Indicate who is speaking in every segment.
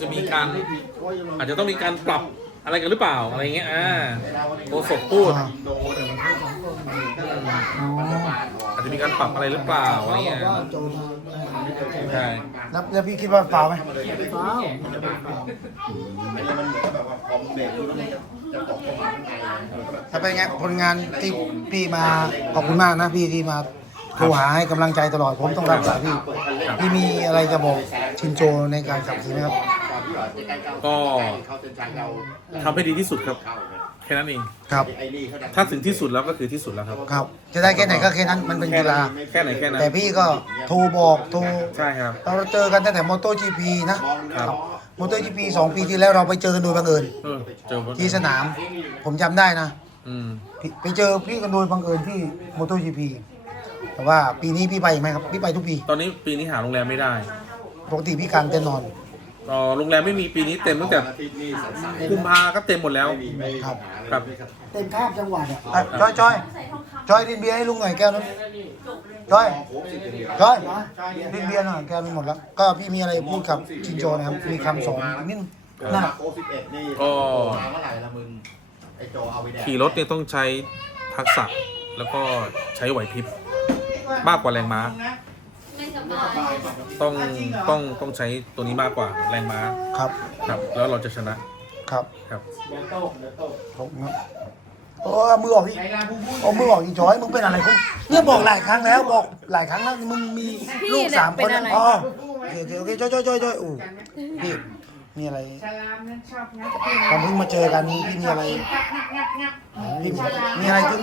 Speaker 1: จะมีการอาจจะต้องมีการปรับอะไรกันหรือเปล่าอะไรเงี้ยอ่าโฆษกพูด
Speaker 2: อ่าอ๋อ
Speaker 1: อาจจะมีการปรับอะไรหรือเปล่าอะไรเงี้ยใช่
Speaker 2: แล้วแล้วพี่คิดว่าฟาวไหม
Speaker 3: ฟ้าว
Speaker 2: ถ้าเป็นไงผลงานที่พี่มาขอบคุณมากนะพี่ที่มาโทรหาให้กำลังใจตลอดผมต้องรับสายพี่พี่มีอะไรจะบอกชินโจในการขับขี่ไหมครับ
Speaker 1: ก็ทำให้ดีที่สุดครับแค่นั้นเอง
Speaker 2: ครับ
Speaker 1: ถ้าถึงที่สุดแล้วก็คือที่สุดแล้วครับ
Speaker 2: ครับ จะได้แค่ไหนก็แค่นั้นมันเป็นกีฬา
Speaker 1: แค่ไหนแค่นั้น
Speaker 2: แต่พี่ก็โทรบอกโทร
Speaker 1: ใช่ครับ
Speaker 2: เราเจอกันตั้งแต่มอเตอร์จีพีนะ ครับ มอเตอร์จีพีสองปีที่แล้วเราไปเจอกันโดยบังเอิญ
Speaker 1: เออเจอคน
Speaker 2: ที่สนาม ผมจำได้นะ
Speaker 1: อืม
Speaker 2: พี่ไปเจอพี่กันโดยบังเอิญที่มอเตอร์จีพีแต่ว่าปีนี้พี่ไปอีกไหมครับ พี่ไปทุกปี
Speaker 1: ตอนนี้ปีนี้หาโรงแรมไม่ได้
Speaker 2: ปกติพี่กางเต็นท์นอน
Speaker 1: เอ่อโรงแรมไม่มีปีนี้เต็มตั้งแต่กุมภาก็เต็มหมดแล้ว
Speaker 2: ครับ
Speaker 1: ครับ
Speaker 3: เต็มข้ามจังหวัดอะ
Speaker 2: อะจอยจอยจอยดินเบียร์ให้ลุงหน่อยแก้วนึงจอยจอยดินเบียร์หน่อยแก้วนึงหมดแล้ว ก็พี่มีอะไรพูดกับชินโจนะครับมีคำสอนนิดนึงนะ
Speaker 4: โคสิบเอ็ดนี่
Speaker 1: ก็
Speaker 4: มาเมื่อไหร่ละมึงไอโจเอาไปแดก
Speaker 1: ขี่รถเนี่ยต้องใช้ทักษะแล้วก็ใช้ไหวพริบมากกว่าแรงม้า
Speaker 5: ไม่สบาย
Speaker 1: ต้องต้องต้องใช้ตัวนี้มากกว่าแรงม้า
Speaker 2: ครับ
Speaker 1: ครับ แล้วเราจะชนะครับครับ
Speaker 2: ผมครับโอ้เอามือออกที่เอามือออกที่จอยมึงเป็นอะไรคุณเนี่ยบอกหลายครั้งแล้วบอกหลายครั้งแล้วมึงมีลูกสามคนแล้วอ๋อโอเคโอเคโอเคจอยจอยจอยจอยอู้พี่ มีอะไร
Speaker 6: ฉลามนั้นชอบงับ
Speaker 2: ตอนเพิ่งมาเจอกันพี่มีอะไร
Speaker 6: งับงับงับงับ
Speaker 2: พี่มีมีอะไรถึง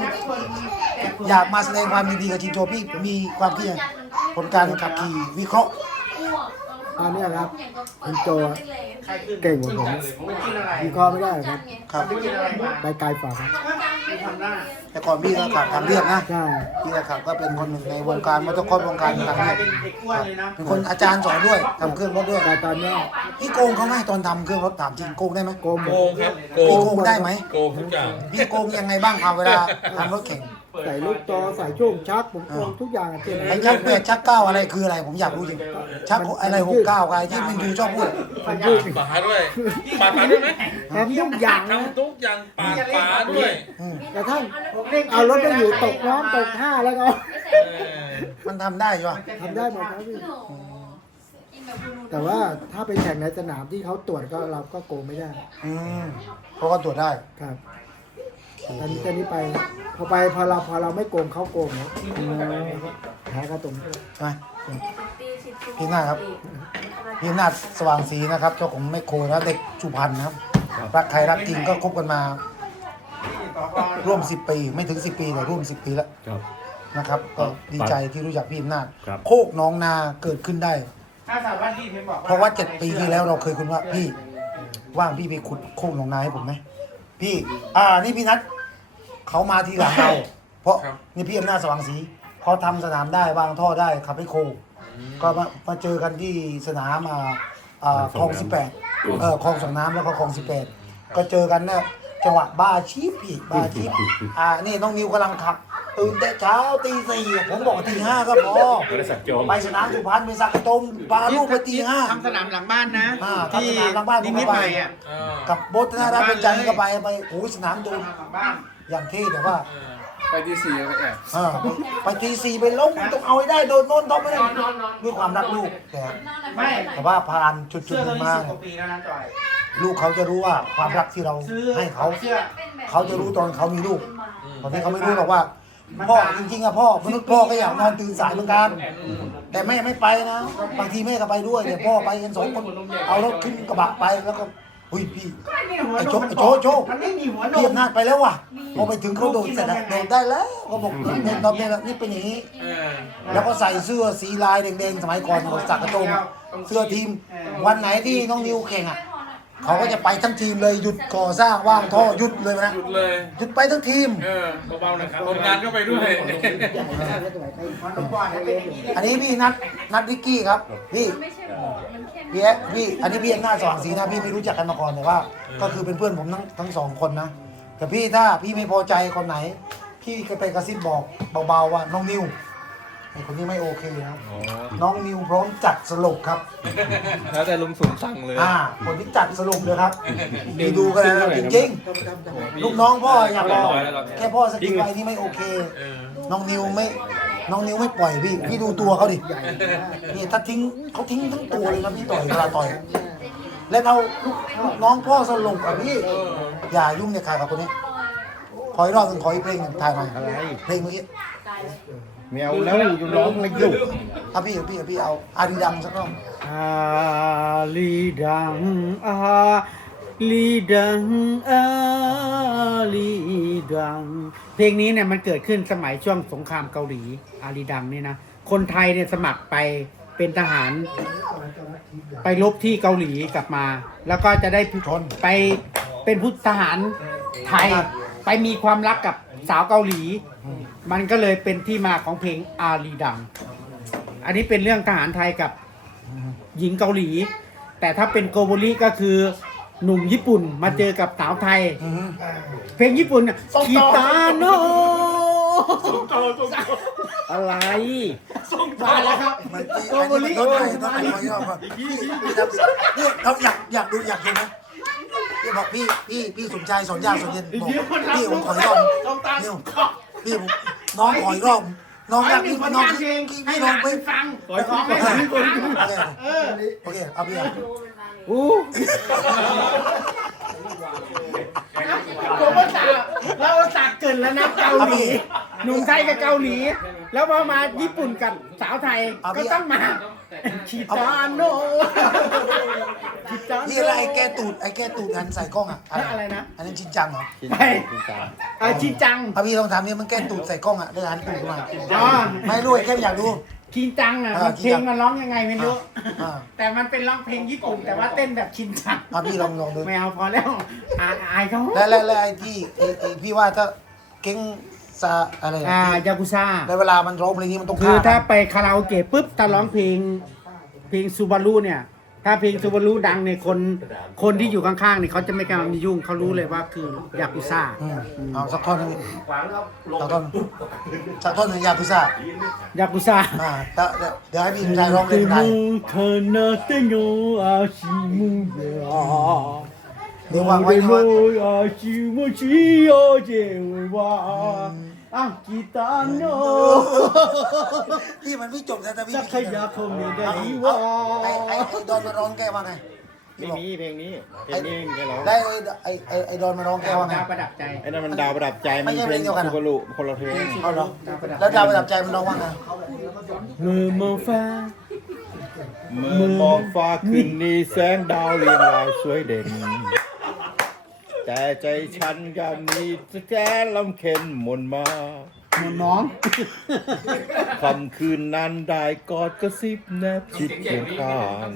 Speaker 2: อยากมาแสดงความยินดีกับชินโจพี่มีความคิดยังผลการขับขี่วิเคราะห์
Speaker 3: ตอนเนี้ยครับคุณโจเก่งกว่าผมวิเคราะห์ไม่ได้ครับ
Speaker 2: ครับ
Speaker 3: ไปไกลฝ่าครับ
Speaker 2: แต่ก่อนพี่ก็ขับทางเรียบนะ
Speaker 3: ใช่
Speaker 2: พี่ก็ขับก็เป็นคนหนึ่งในวงการมอเตอร์คอร์สวงการทางเรียบครับเป็นคนอาจารย์สอนด้วยทำเครื่องรถด้วย
Speaker 3: แต่ตอนเนี้ย
Speaker 2: พี่โกงเขาไหมตอนทำเครื่องรถถามจริงโกงได้ไหม
Speaker 3: โกงหม
Speaker 1: โก
Speaker 3: ด
Speaker 1: งครับโก
Speaker 2: พี่
Speaker 1: ง
Speaker 2: โกงได้ไหม
Speaker 1: โกงทุกอย่าง
Speaker 2: พี่โกงยังไงบ้างครับเวลาทำรถแข่ง
Speaker 3: ใส่ลูกตอใส่ช่วงชักผมโกงทุกอย่างอะเต็ม
Speaker 2: ไอ้ชักแปดชักเก้าอะไรคืออะไรผมอยากรู้จริงชักอะไรหกเก้าอะไรที่มันดูชอบพูด
Speaker 3: มันยืด
Speaker 1: ปาดด้วยปาดปาดด้วยไหม
Speaker 3: ทำทุกอย่างนะ
Speaker 1: ทำทุกอย่างปาดปาดด้วย
Speaker 2: อืม
Speaker 3: แต่ท่านเอารถไปอยู่ตกน้ำตกท่าแล้วก็
Speaker 1: เออ
Speaker 2: มันทำได้ใช่ปะ
Speaker 3: ทำได้หมดครับพี่แต่ว่าถ้าไปแข่งในสนามที่เขาตรวจก็เราก็โกงไม่ได้
Speaker 2: อืมเพราะก็ตรวจได้
Speaker 3: ครับ ตอนนี้ตอนนี้ไปพอไปพอเราพอเราไม่โกงเขาโกงนะแพ้ก็ตรงนี้
Speaker 2: ใช่ไหมพี่หน้าครับพี่หน้าสว่างสีนะครับ เจ้าของแม่โคนะเด็กสุพรรณนะครับรักใครรักจริงก็คบกันมา ร่วม10ปีไม่ถึง10ปีแต่ร่วม10ปีแล้ว
Speaker 7: ครับ
Speaker 2: นะครับก็ดีใจที่รู้จักพี่อำนาจ
Speaker 7: ครับ
Speaker 2: โคกหน้องนาเกิดขึ้นได้
Speaker 6: ถ้าสาวบ้านที่เพียงบอก
Speaker 2: เพราะว่าเจ็ดปีที่แล้วเราเคยคุยว่าพี่ว่างพี่ไปขุดโคกหนองนาให้ผมไหมพี่ อ่านี่พี่นัท เขามาทีหลังเราเพราะนี่พี่อำนาจสว่างศรีเขาทำสนามได้วางท่อได้ขับให้โคก็มามาเจอกันที่สนามอ่าอ่าคลองสิบแปดเออคลองสองน้ำแล้วก็คลองสิบแปดก็เจอกันเนี่ยจังหวะบ้าชีพพี่บ้าชีพอ่านี่น้องนิวกำลังขับตื่นแต่เช้าตีสี่ผมบอกตีห้าก็พอ
Speaker 7: บริษัทโจม
Speaker 2: ไปสนามสุพรรณไปสักกระตมพาลูกไปตีห้า
Speaker 6: ทำสนามหลังบ้านนะ
Speaker 2: อ่า
Speaker 6: ที่
Speaker 2: ทำสนามหลังบ้าน
Speaker 6: นิมิต
Speaker 2: ผมก็
Speaker 6: ให
Speaker 2: ไป
Speaker 6: ม่อะ
Speaker 1: เออ
Speaker 2: กับโบทนาราเป็นจันทร์ก็ไปไปโอ้ยสนามดู
Speaker 6: หลังบ้าน
Speaker 2: อย่างเท่แต่ว่า
Speaker 1: ไปที่สี่ไปแอบ
Speaker 2: อ่าไปตีสี่ไปล้มต้องเอาให้ได้โดนโน่นต้องไม่ได้ด้วยความรักลูกแต่
Speaker 6: ไม่
Speaker 2: แต่ว่าผ่านจุดจุด
Speaker 6: เสื้อ
Speaker 2: ห
Speaker 6: ตัว
Speaker 2: นึ่ง
Speaker 6: นี้
Speaker 2: มา
Speaker 6: สิบกว่าปีแล้วนะจอย
Speaker 2: ลูกเขาจะรู้ว่าความรักที่เรา
Speaker 6: ซื้อ
Speaker 2: ให้เขา
Speaker 6: เสื้อ
Speaker 2: เขาจะรู้ตอนเขามีลูก ตอนนี้เขาไม่รู้หรอกว่า พ่อจริงๆอะพ่อมนุษย์พ่อก็อยากนอนตื่นสายเหมือนกัน แต่แม่ไม่ไปนะ บางทีแม่ก็ไปด้วยเดี๋ยวพ่อไปกันสองคนเอารถขึ้นกระบะไปแล้วก็ อุ้ยพี่ไอ้โจ๊กไอ้โจ๊กโจ๊ก
Speaker 6: มันไม่มีหัวนม
Speaker 2: พี่อำนาจไปแล้วว่ะพอไปถึงเขาโดดเสร็จอะโดดได้แล้วก็บอกเนี่ยตอนนี้นี่เป็นอย่างนี้
Speaker 1: เออ
Speaker 2: แล้วก็ใส่เสื้อสีลายแดงๆสมัยก่อนของสักกระโจมเสื้อทีม วันไหนที่น้องนิวแข่งอะ เขาก็จะไปทั้งทีมเลยหยุดก่อสร้างว่างท่อหยุดเลยนะ
Speaker 1: หยุดเลย
Speaker 2: หยุดไปทั้งทีม
Speaker 1: เออเบาๆนะครับคนงานก็ไปด้วย
Speaker 6: มันต้องก่อนนะเป็นอย่างนี้
Speaker 2: อันนี้พี่นัดนัดวิกกี้ครับพี่
Speaker 5: ไม่ใช่หมอมันแค่
Speaker 2: พี่แอ๊ะพี่อันนี้พี่อำนาจสว่างศรีนะพี่ไม่รู้จักกันมาก่อนแต่ว่า ก็คือเป็นเพื่อนผมทั้งทั้งสองคนนะแต่พี่ถ้าพี่ไม่พอใจคนไหน พี่ก็ไปกระซิบบอกเบาๆว่าน้องนิว ไอคนนี้ไม่โอเคครับ
Speaker 1: อ๋อ
Speaker 2: น้องนิวพร้อมจัดสรุปครับ
Speaker 1: แล้วแต่ลุงสุ่มสั่งเลย
Speaker 2: อ่า คนที่จัดสรุปเลยครับดีดูกันนะครับจริงๆลูกน้องพ่ออยากบอกแค่พ่อสกินไว้นี่ไม่โอเค น้องนิวไม่ น้องนิวไม่ปล่อยพี่ พี่ดูตัวเขาดิ นี่ถ้าทิ้งเขาทิ้งทั้งตัวเลยครับพี่ต่อยเวลาต่อย แล้วเอาลูกลูกน้องพ่อสรุปอะพี่ อย่ายุ่งเนี่ยขาดกับคนนี้ ขออีกรอบหนึ่งขออีกเพลงหนึ่งถ่ายมาเพลงเมื่อกี้
Speaker 6: แมวแล้วอยู่ร้องอะไรอยู่
Speaker 2: เอาพี่พี่พี่เอาอาดีดังสักรอบ
Speaker 3: อาลีดังอาลีดังอาลีดัง เพลงนี้เนี่ยมันเกิดขึ้นสมัยช่วงสงครามเกาหลีอาลีดังนี่นะ คนไทยเนี่ยสมัครไปเป็นทหาร ไปรบที่เกาหลีกลับมา แล้วก็จะได้ไปเป็นผู้ทหารไทยไปมีความรักกับ สาวเกาหลี มันก็เลยเป็นที่มาของเพลงอาลีดัง อันนี้เป็นเรื่องทหารไทยกับหญิงเกาหลี แต่ถ้าเป็นโกโบริก็คือหนุ่มญี่ปุ่นมาเจอกับสาวไทย
Speaker 2: อืม
Speaker 3: เพลงญี่ปุ่นน่ะคิตาโนอะไรมาแล้วครับ
Speaker 2: มันตี
Speaker 3: โก
Speaker 2: อัน
Speaker 3: โบ
Speaker 2: นี้
Speaker 3: ริ
Speaker 2: มันต้นไทยต้นไทยขออีกรอบก่อนพี่พี่ทำนี่เราอยากอยากดูอยากเห็นนะ พี่บอกพี่พี่พี่สมชายสอนยากสอนเย็นบอกพี่ผมขออีกรอบนิวพี่ผมน้องขออีกรอบน้องอยากพี่น้องพี่พี่น้องไป
Speaker 3: ฟัง
Speaker 2: โอเคโอเคเอาพี่เอา
Speaker 3: อู้ผมว่าสาเราสากเกินแล้วนะเกาหลีหนุ่มไทยกับเกาหลี แล้วพอมาญี่ปุ่นกับสาวไทยก็ต้องมาคิตาโนคิตาโน
Speaker 2: พี่อะไรไอ้แก้ตูดไอ้แก้ตูดหันใส่กล้องอะ
Speaker 3: อะไรนะ
Speaker 2: อันนั้นจริงจังเหรอ
Speaker 3: ไปเออชินจัง
Speaker 2: เอาพี่ลองทำนี่มันแก้ตูดใส่กล้องอะแล้วหันตูดมา
Speaker 3: อ๋อ
Speaker 2: ไม่รู้ไอ้แก้อยากดู
Speaker 3: ชินจังอะ
Speaker 2: อ่า
Speaker 3: มัน
Speaker 2: ชิ
Speaker 3: เพ
Speaker 2: น
Speaker 3: ล
Speaker 2: จั
Speaker 3: ง
Speaker 2: ง
Speaker 3: มันร้องยังไงไม่รู้
Speaker 2: อ่า
Speaker 3: แต่มันเป็นร้องเพลงญี่ปุ่นแต่ว่าเต้นแบบชินจัง
Speaker 2: เอาพี่ลองลองดู
Speaker 3: ไม่เอาพอแล้วอายอายเขา
Speaker 2: แล้วแล้วแล้วไอ้ที่ไอ้ไอ้พี่ว่าถ้าเก่ง ซาอะไรนะ
Speaker 3: อ่ายากุซ่า
Speaker 2: แล้วเวลามันร้องเพลงนี้มันต้อง
Speaker 3: คือ
Speaker 2: ฆ่า
Speaker 3: ถ้า
Speaker 2: กัน
Speaker 3: ไปคาราโอเกะปุ๊บถ้าร้องเพลงเพลงซูบารุเนี่ย ถ้าเพลงซูบารุดังเนี่ยคนคนที่อยู่ข้างๆเนี่ยเขาจะไม่กล้ามายุ่งเขารู้เลยว่าคือยากุซ่า
Speaker 2: อืมเอาสักท่อนหนึงสักท่อนสักท่อนหนึ่งยาคุซ่ายา
Speaker 3: กุซ่า
Speaker 2: อ่าแล้วเดี๋ยวเดี๋ยวให้พี่ชายร้องเพลงไทย
Speaker 3: คนาเตโยอาชิมุเยอา
Speaker 2: เดี๋ยววางไว้นะว่า
Speaker 3: อาชิมุชิโอเจวา อะกีตาโน
Speaker 2: พี่มันไม่จบแต่แต่พี่
Speaker 3: สัก
Speaker 2: ไม่
Speaker 3: ข
Speaker 2: คิด
Speaker 3: ยา
Speaker 2: นะ
Speaker 3: คงไม่ได้
Speaker 2: เอา
Speaker 3: ว่า
Speaker 2: ไอ้ไอ้ไอ้ดอนมาร้องแกว่าไง
Speaker 6: ไม่มีเพลงนี้เพลงนี้ไม่ร้อง
Speaker 2: ได้ไอ้ไอ้ไอ้ไอ้ดอนมาร้องแกว่าไง
Speaker 3: ดาวประดับใจ
Speaker 6: ไอ้นั่นมันดาวประดับใจมัน
Speaker 2: ไม่ใช่
Speaker 6: เพลง
Speaker 2: เพลงเดียวกันเหรอ
Speaker 6: ซูบารุคนละเพลง
Speaker 2: เอาเหรอแล้วดาวประดับใจมันร้องว่าไง
Speaker 3: มือมองฟ้า
Speaker 6: เมื่อมองฟ้าขึ้นนี่แสงดาวเรียงรายสวยเด่น แต่ใจฉันก็มีแค่ลำเค็นหมนมา
Speaker 3: หมือนน้อง
Speaker 6: คำคืนนั้นได้กอดกระซิบแนบชิดเคียงข้าง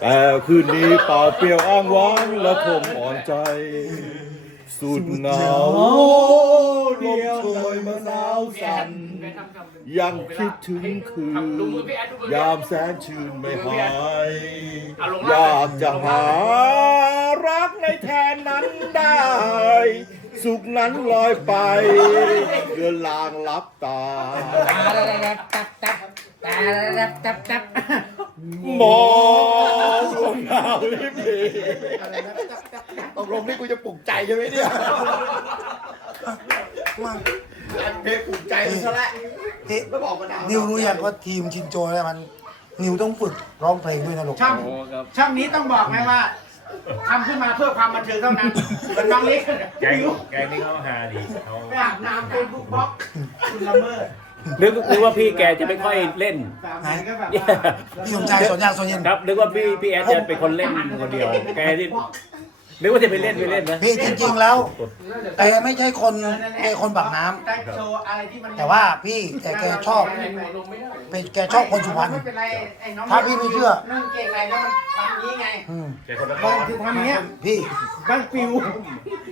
Speaker 6: แต่คืนนี้เปล่าเปลี่ยวอ้างว้างและคงอ่อนใจ สุดเหงาลมโชยมาหนาวสั่น ยังคิดถึงคืน ยามแสนชื่นไม่หายอยากจะหารักในแทนนั้นได้ สุขนั้นลอยไปเดือนลางลับตา
Speaker 3: ตับตับตับตับตับ
Speaker 6: มองดวงดาวริบหรี่ตกลงนี่กูจะปลุกใจใช่ไหมเนี่ย
Speaker 2: มา
Speaker 6: เพลงปลุกใจมันซะแล้ว
Speaker 2: เอ๊ะ
Speaker 6: แล้วบอกมาดาว
Speaker 2: นิวรู้ยังว่าทีมชินโจเนี่ยมัน นิวต้องฝึกร้องเพลงด้วยนะลูก
Speaker 3: ช่องช่องนี้ต้องบอกไหมว่าทำขึ้นมาเพื่อความบันเทิงเท่านั้นเหมือนน้องเล็ก
Speaker 7: แกงแกงนี่เขาหาดีเขา
Speaker 3: ไปอาบน้ำเฟซบุ๊กบล็อกคุณละเมิด
Speaker 7: นึกนึกว่าพี่แกจะไม่ค่อยเล่น
Speaker 3: แบบไหนก็แบบ
Speaker 2: พี่สมชายสอนยากสอนเย็น
Speaker 7: ครับนึกว่าพี่พี่แอดจะเป็นคนเล่นคนเดียว แกนี่ นึกว่าจะไปเล่นไปเล่นนะ
Speaker 2: พี่จริงๆแล้วแต่ไม่ใช่คนแกคนปากน้ำ
Speaker 3: ได้โชว์อะไรที่มัน
Speaker 2: แต่ว่าพี่แต่แกชอบเป็นแกชอบคนสุพรรณ
Speaker 3: ไม่เป็นไรไอ้น้อง
Speaker 2: ถ้าพี่ไม่เชื่อ
Speaker 3: นั่งเก่งอะไรแล้วมันทำนี้ไง
Speaker 2: อืม
Speaker 7: แกคนละ
Speaker 3: บางทีทำเนี้ย
Speaker 2: พี่
Speaker 3: บางปิว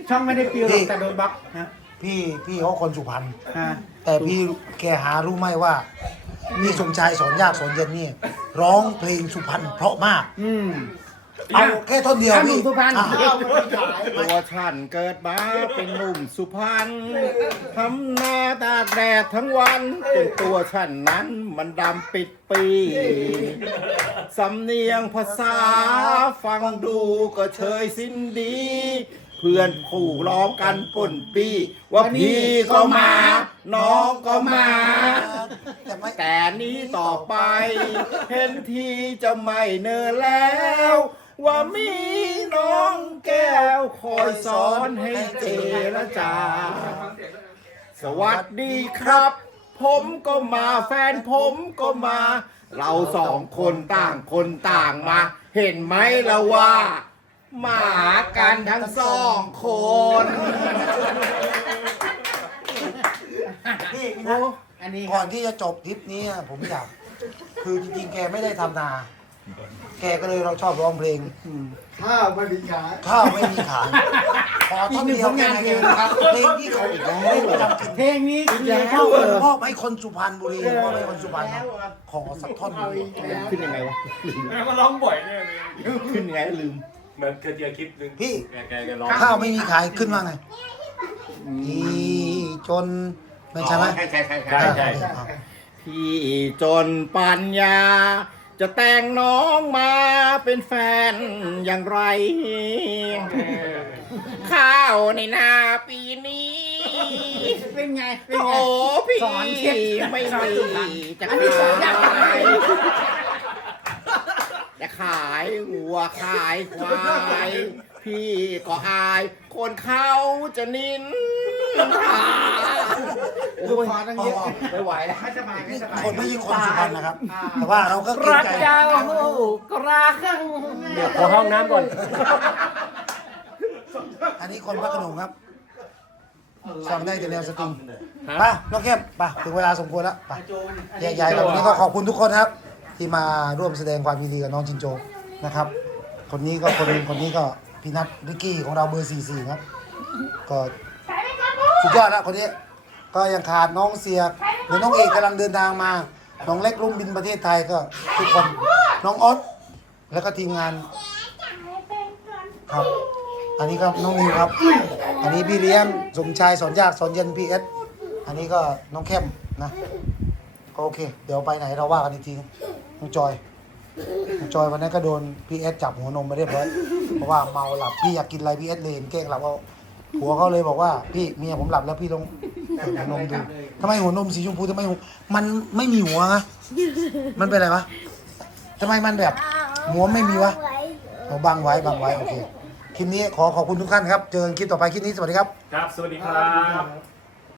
Speaker 3: ช่องไม่ได้ปิวหรอกแต่โดนบล็อกฮะ
Speaker 2: พี่พี่เขาคนสุพรรณ
Speaker 3: ฮะ
Speaker 2: แต่พี่แกหารู้ไหมว่าพี่สมชายสอนยากสอนเย็นนี่ร้องเพลงสุพรรณเพราะมาก
Speaker 3: อืม
Speaker 2: เอาแค่ท่อนเดียว
Speaker 3: เอาหนุ่
Speaker 2: พี่
Speaker 3: มสุพรรณ
Speaker 2: อะ
Speaker 6: ตัวฉันเกิดมาเป็นหนุ่มสุพรรณทำนาตากแดดทั้งวันจนตัวฉันนั้นมันดำปิดปีสำเนียงภาษาฟังดูก็เชยสิ้นดี เพื่อนผู้ร้องกันป่นปีว่าพี่ก็มา น้องก็มา
Speaker 2: แต่ไม่
Speaker 6: แต่นี้ต่อไป เห็นทีจะไม่เนินแล้ว ว่ามีน้องแก้วคอยสอนให้เจรจา สวัสดีครับ ผมก็มาแฟนผมก็มา เราสองคนต่างคนต่างมา เห็นไหมละว่า มาหากันทั้งสองคน
Speaker 2: พี่พี่นัท
Speaker 3: อันนี้
Speaker 2: ก่อนที่จะจบทริปนี้อะผมอยาก คือจริงๆ แกไม่ได้ทำนา แกก็เลยเราชอบร้องเพลง
Speaker 4: ข้าวไม่มีขาย
Speaker 2: ข้าวไม่มีขายขอท่อนเดียวแค่นั้นเองครับเพลงที่เขาอีกแล้วไม่ประจำกิน
Speaker 3: เพลงนี้
Speaker 2: เพล
Speaker 3: แล้
Speaker 2: ง
Speaker 3: ว
Speaker 2: ที่
Speaker 3: เออ
Speaker 2: มอบให้คนสุพรรณบุรีมอบให้คนสุพรรณนะขอสักท่อนหนึ่ง
Speaker 6: ขึ้นยังไงวะ
Speaker 1: มันร้องบ่อยเนี่ย
Speaker 6: ขึ้นยังไงลืม
Speaker 1: เหมือนเคยเจอคลิปหนึ่ง
Speaker 2: พี่
Speaker 1: แกแกแกร้อง
Speaker 2: ข้าวไม่มีขายขึ้นว่าไงอีจนไม่ใช่ไหม
Speaker 4: ใช่ใช่ใช่
Speaker 1: ใช่ใช่
Speaker 2: อ่า
Speaker 6: พี่จนปัญญา จะแต่งน้องมาเป็นแฟนอย่างไร ข้าวในนาปีนี้
Speaker 3: เป็นไง เป็น
Speaker 6: โอ้พี่
Speaker 3: สอนเช็ด
Speaker 6: ไม่
Speaker 3: สอน
Speaker 6: มี
Speaker 3: สุพรรณ
Speaker 6: จะ
Speaker 3: อันนี้สอน
Speaker 6: ข
Speaker 3: ยังไงา
Speaker 6: ยจะขายวัวขายควาย พี่ก็อาย คนเขาจะนินทา
Speaker 3: ลูกคอตั้งเยอะ
Speaker 6: ไม่ไหวแล้ว
Speaker 3: ไม่สบายไม่
Speaker 2: นี่
Speaker 3: สบาย
Speaker 2: คนไม่ใช่คนสุพรรณนะครับ แต่ว่าเราก็เกรง
Speaker 3: รัก
Speaker 2: ใจ
Speaker 3: เจ้ากรัก
Speaker 7: เดี๋ยวขอห้องน้ำก่อน
Speaker 2: อันนี้คนพักขนมครับฟังได้แต่แนวสตริงไปน้องเข้มไปถึงเวลาสมควรแล้วไปแยกย้ายกันวันนี้ก็ขอบคุณทุกคนครับ ที่มาร่วมแสดงความยินดีกับน้องจินโจนะครับ คนนี้ก็คนหนึงคนนี้ก็พี่นัทริกกี้ของเราเบอร์44ครับก็สุดยอดแล้วคนนี้ ก็ยังขาดน้องเสียกหรือน้องเอกกำลังเดินทางมา น้องเล็กรุ่มบินประเทศไทยก็ทุกคนน้องออสแล้วก็ทีมงานครับ อันนี้ก็น้องนิวครับ อันนี้พี่เลี้ยงสมชายสอนยากสอนเย็นพีเอสอันนี้ก็น้องเข้มนะก็โอเค เดี๋ยวไปไหนเราว่ากันอีกทีนึงน้องจอยน้องจอยวันนั้นก็โดนพีเอสจับหัวนมไปเรียบร้อยเพราะว่าเมาหลับพี่อยากกินอะไรพีเอสเลยเห็นแกล้งหลับเอาผัวเขาเลยบอกว่าพี่เมียผมหลับแล้วพี่ลองเปิด หัวนมดูทำไมหัวนมสีชมพูทำไมหัวมันไม่มีหัวนะมันเป็นอะไรวะทำไมมันแบบหัวไม่มีวะเอาบังไว้บังไว้โอเคคลิปนี้ขอขอบคุณทุกท่านครับ เจอกันคลิปต่อไปคลิปนี้สวัสดีครับ
Speaker 1: ครับ สวัสดีครับ